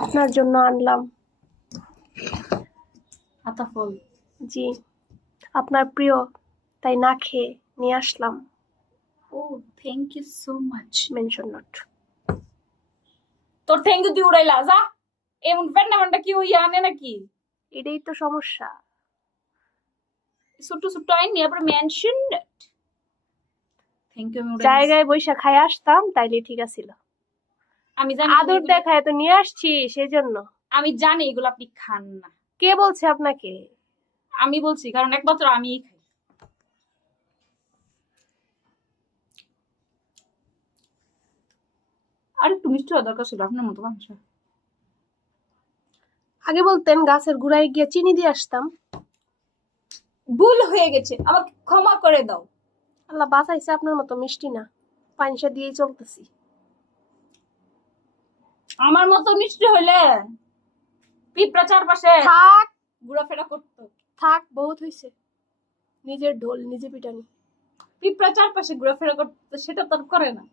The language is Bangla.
আপনার জন্য আনলাম। আতা ফল। জি, আপনার প্রিয়, তাই না খেয়ে নিয়ে আসলাম। Oh thank you so much. Mention not. তোর থ্যাংক ইউ দিয়ে উড়াইলা যা। এমন প্যান্ডা কি ওই আনে নাকি? এটাই তো সমস্যা। ছোট ছোট আইনি আবার মেনশন নট। Thank you. জায়গায় বৈশা খাই আসতাম তাইলে ঠিক আছিল। আমি জানি আদর দেখায় তো নিয়ে আসছি সেজন্য। আমি জানি এগুলো আপনি খান না। কে বলছে আপনাকে? আমি বলছি কারণ একমাত্র আমিই খাই। আর একটু মিষ্টি হওয়া দরকার ছিল আপনার মতো মানুষ। আগে বলতেন গাছের গোড়ায় গিয়ে চিনি দিয়ে আসতাম। ভুল হয়ে গেছে, আমাকে ক্ষমা করে দাও। আল্লাহ বাঁচাইছে, আপনার মতো মিষ্টি না, পানিসা দিয়েই চলতেছি। আমার মতো মিষ্টি হইলে পিঁপড়া চারপাশে থাক ঘোরাফেরা করতো। থাক, বহুত হয়েছে। নিজের ঢোল নিজে পিটানি। পিঁপড়া চারপাশে ঘোরাফেরা করতো, সেটা তো আর করে না।